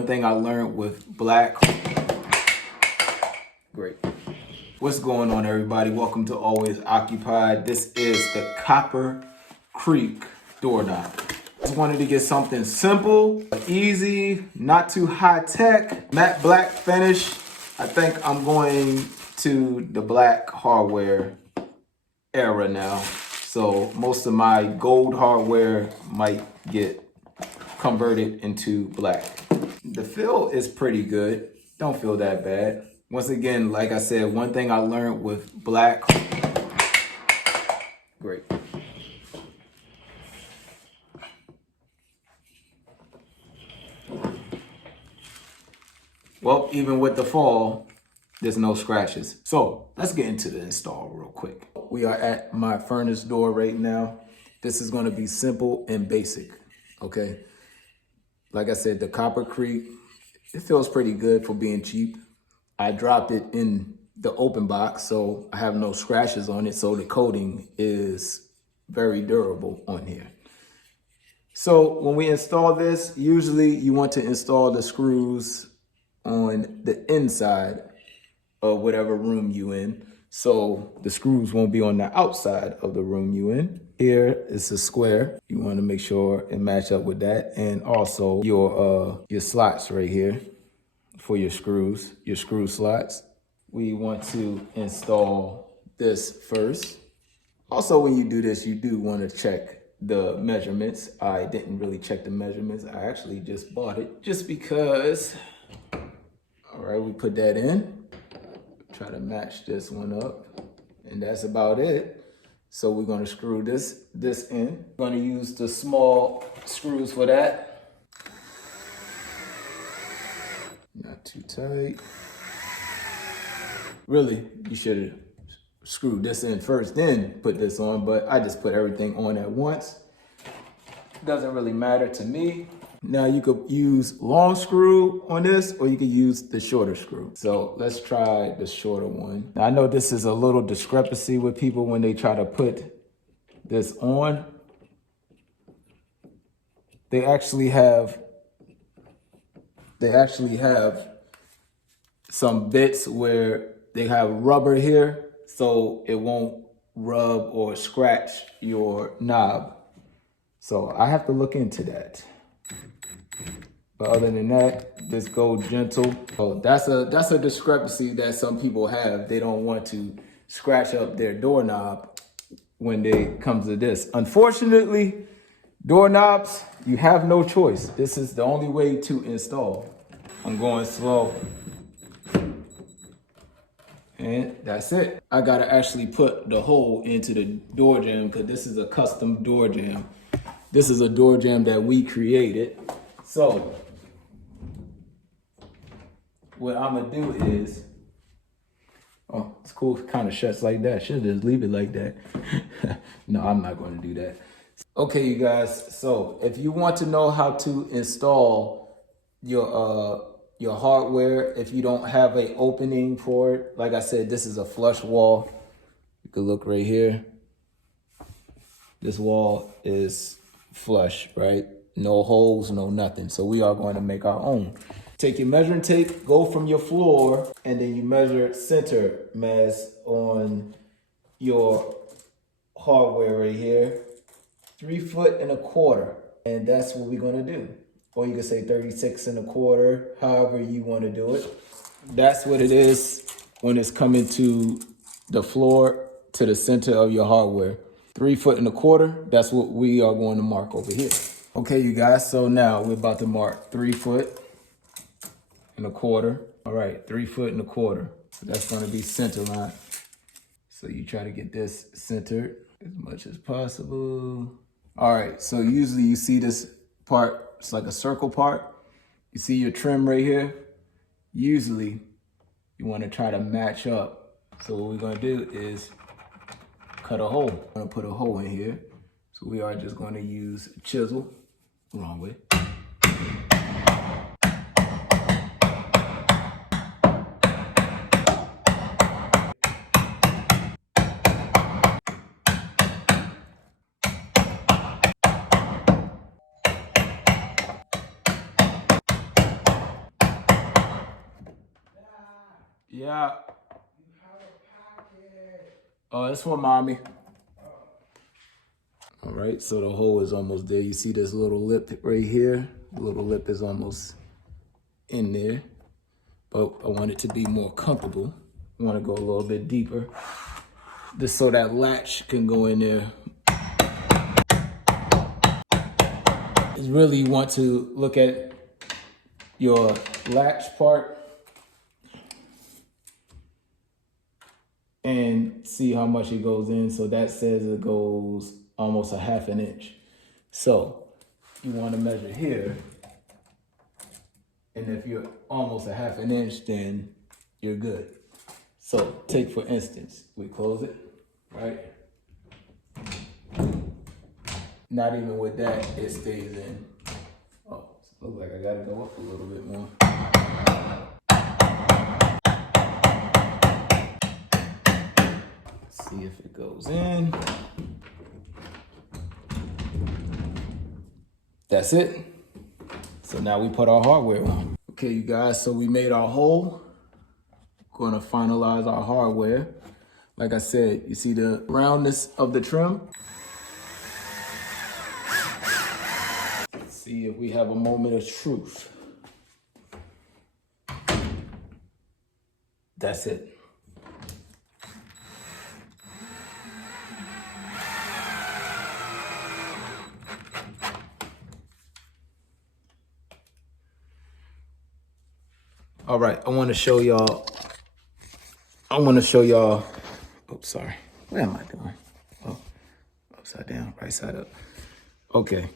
one thing I learned with black. Great. What's going on, everybody? Welcome to Always Occupied. This is the Copper Creek doorknob. Just wanted to get something simple, easy, not too high tech, matte black finish. I think I'm going to the black hardware era now. So most of my gold hardware might get converted into black. The feel is pretty good. Don't feel that bad. Once again, like I said, one thing I learned with black. Great. Well, even with the fall, there's no scratches. So let's get into the install real quick. We are at my furnace door right now. This is gonna be simple and basic, okay? Like I said, the Copper Creek, it feels pretty good for being cheap. I dropped it in the open box, so I have no scratches on it, so the coating is very durable on here. So when we install this, usually you want to install the screws on the inside of whatever room you in, so the screws won't be on the outside of the room you in. Here is a square. You want to make sure it match up with that, and also your slots right here for your screws, your screw slots. We want to install this first. Also, when you do this, you do want to check the measurements. I didn't really check the measurements. I actually just bought it just because. All right, we put that in. Try to match this one up, and that's about it. So we're gonna screw this in. We're gonna use the small screws for that. Not too tight. Really, you should have screwed this in first, then put this on, but I just put everything on at once. Doesn't really matter to me. Now you could use long screw on this, or you could use the shorter screw. So let's try the shorter one. Now I know this is a little discrepancy with people when they try to put this on. They actually have some bits where they have rubber here, so it won't rub or scratch your knob. So I have to look into that. But other than that, just go gentle. Oh, that's a discrepancy that some people have. They don't want to scratch up their doorknob when it comes to this. Unfortunately, doorknobs, you have no choice. This is the only way to install. I'm going slow. And that's it. I gotta actually put the hole into the door jamb because this is a custom door jamb. This is a door jamb that we created. So what I'm gonna do is, oh, it's cool, it kind of shuts like that. Should just leave it like that. No, I'm not gonna do that. Okay, you guys, so if you want to know how to install your hardware, if you don't have an opening for it, like I said, this is a flush wall. You can look right here. This wall is flush, right? No holes, no nothing. So we are going to make our own. Take your measuring tape, go from your floor, and then you measure center mass on your hardware right here. 3 1/4. And that's what we're gonna do. Or you can say 36 1/4, however you wanna do it. That's what it is when it's coming to the floor, to the center of your hardware. 3 1/4, that's what we are going to mark over here. Okay, you guys, so now we're about to mark 3 1/4. All right, 3 1/4. So that's gonna be center line. So you try to get this centered as much as possible. All right, so usually you see this part, it's like a circle part. You see your trim right here? Usually you wanna try to match up. So what we're gonna do is cut a hole. I'm gonna put a hole in here. So we are just gonna use a chisel. Wrong way. Yeah. Oh, it's for mommy. All right, so the hole is almost there. You see this little lip right here? The little lip is almost in there, but I want it to be more comfortable. I want to go a little bit deeper, just so that latch can go in there. You really want to look at your latch part and see how much it goes in. So that says it goes almost a ½ inch. So you want to measure here. And if you're almost a ½ inch, then you're good. So take for instance, we close it, right? Not even with that, it stays in. Oh, looks like I gotta go up a little bit more. See if it goes in. That's it. So now we put our hardware on. Okay, you guys, so we made our hole. Gonna finalize our hardware. Like I said, you see the roundness of the trim? Let's see if we have a moment of truth. That's it. All right, I want to show y'all. Oh, sorry. What am I doing? Oh, upside down, right side up. Okay.